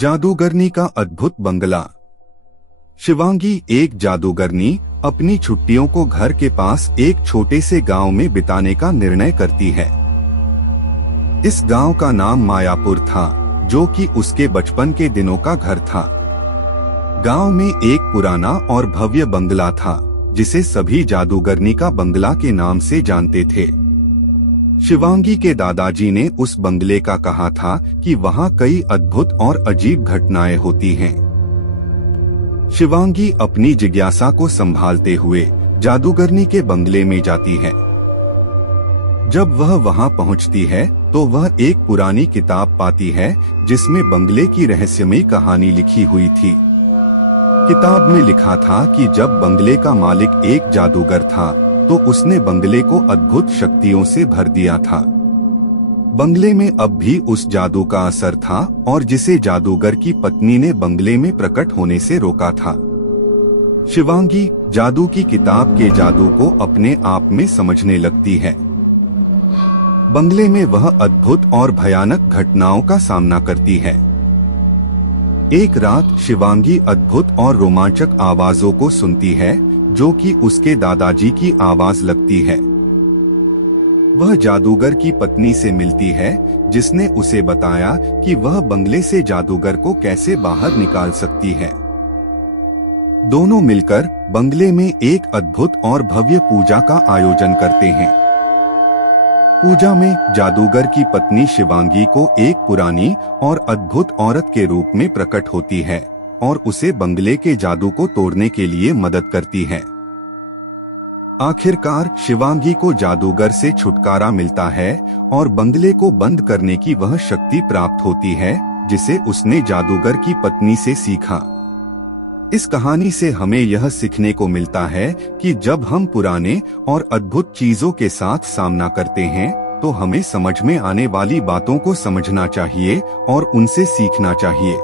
जादूगरनी का अद्भुत बंगला। शिवांगी एक जादूगरनी अपनी छुट्टियों को घर के पास एक छोटे से गांव में बिताने का निर्णय करती है। इस गांव का नाम मायापुर था, जो कि उसके बचपन के दिनों का घर था। गांव में एक पुराना और भव्य बंगला था, जिसे सभी जादूगरनी का बंगला के नाम से जानते थे। शिवांगी के दादाजी ने उस बंगले का कहा था कि वहाँ कई अद्भुत और अजीब घटनाएं होती हैं। शिवांगी अपनी जिज्ञासा को संभालते हुए जादूगरनी के बंगले में जाती है। जब वह वहां पहुंचती है तो वह एक पुरानी किताब पाती है, जिसमें बंगले की रहस्यमयी कहानी लिखी हुई थी। किताब में लिखा था कि जब बंगले का मालिक एक जादूगर था, तो उसने बंगले को अद्भुत शक्तियों से भर दिया था। बंगले में अब भी उस जादू का असर था, और जिसे जादूगर की पत्नी ने बंगले में प्रकट होने से रोका था। शिवांगी जादू की किताब के जादू को अपने आप में समझने लगती है। बंगले में वह अद्भुत और भयानक घटनाओं का सामना करती है। एक रात शिवांगी अद्भुत और रोमांचक आवाजों को सुनती है, जो कि उसके दादाजी की आवाज लगती है। वह जादूगर की पत्नी से मिलती है, जिसने उसे बताया कि वह बंगले से जादूगर को कैसे बाहर निकाल सकती है। दोनों मिलकर बंगले में एक अद्भुत और भव्य पूजा का आयोजन करते हैं। पूजा में जादूगर की पत्नी शिवांगी को एक पुरानी और अद्भुत औरत के रूप में प्रकट होती है और उसे बंगले के जादू को तोड़ने के लिए मदद करती है। आखिरकार शिवांगी को जादूगर से छुटकारा मिलता है और बंगले को बंद करने की वह शक्ति प्राप्त होती है, जिसे उसने जादूगर की पत्नी से सीखा। इस कहानी से हमें यह सीखने को मिलता है कि जब हम पुराने और अद्भुत चीजों के साथ सामना करते हैं, तो हमें समझ में आने वाली बातों को समझना चाहिए और उनसे सीखना चाहिए।